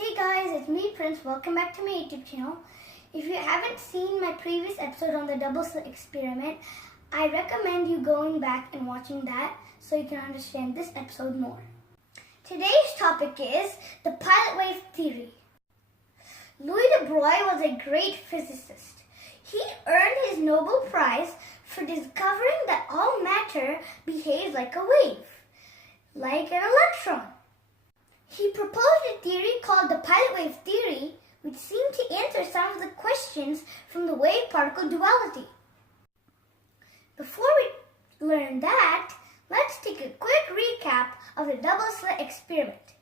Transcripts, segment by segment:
Hey guys, it's me Prince. Welcome back to my YouTube channel. If you haven't seen my previous episode on the double slit experiment, I recommend you going back and watching that so you can understand this episode more. Today's topic is the pilot wave theory. Louis de Broglie was a great physicist. He earned his Nobel Prize for discovering that all matter behaves like a wave, like an electron. He proposed a theory called the pilot wave theory, which seemed to answer some of the questions from the wave-particle duality. Before we learn that, let's take a quick recap of the double slit experiment.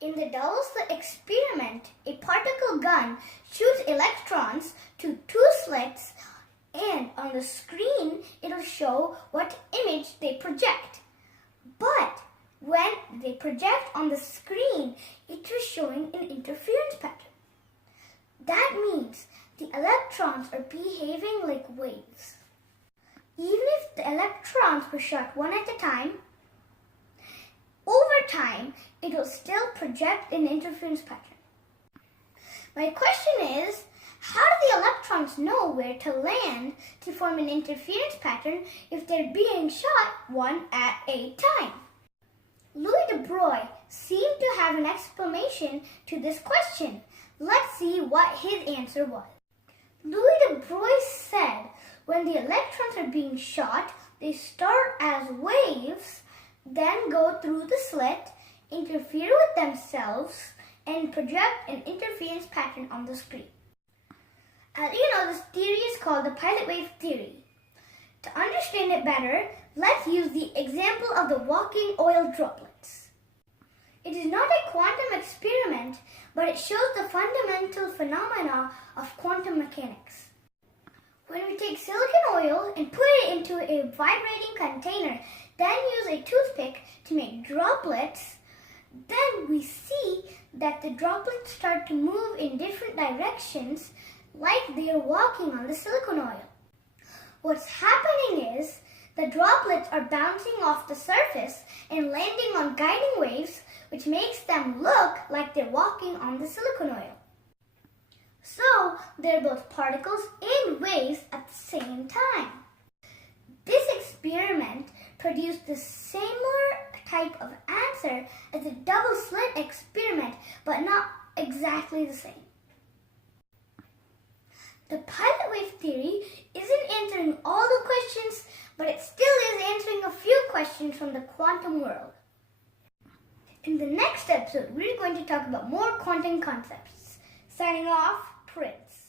In the double slit experiment, a particle gun shoots electrons to two slits, and on the screen it'll show what image they project. But when they project on the screen, it is showing an interference pattern. That means the electrons are behaving like waves. Even if the electrons were shot one at a time, over time, it will still project an interference pattern. My question is, how do the electrons know where to land to form an interference pattern if they're being shot one at a time? Louis de Broglie seemed to have an explanation to this question. Let's see what his answer was. Louis de Broglie said when the electrons are being shot, they start as waves, then go through the slit, interfere with themselves, and project an interference pattern on the screen. As you know, this theory is called the pilot wave theory. To understand it better, let's use the example of the walking oil droplets. It is not a quantum experiment, but it shows the fundamental phenomena of quantum mechanics. When we take silicon oil and put it into a vibrating container, then use a toothpick to make droplets, then we see that the droplets start to move in different directions like they are walking on the silicon oil. What's happening is the droplets are bouncing off the surface and landing on guiding waves, which makes them look like they're walking on the silicon oil. So, they're both particles and waves at the same time. This experiment produced the similar type of answer as the double slit experiment, but not exactly the same. The pilot wave theory isn't answering all the questions, but it still is answering a few questions from the quantum world. In the next episode, we're going to talk about more quantum concepts. Signing off, Prince.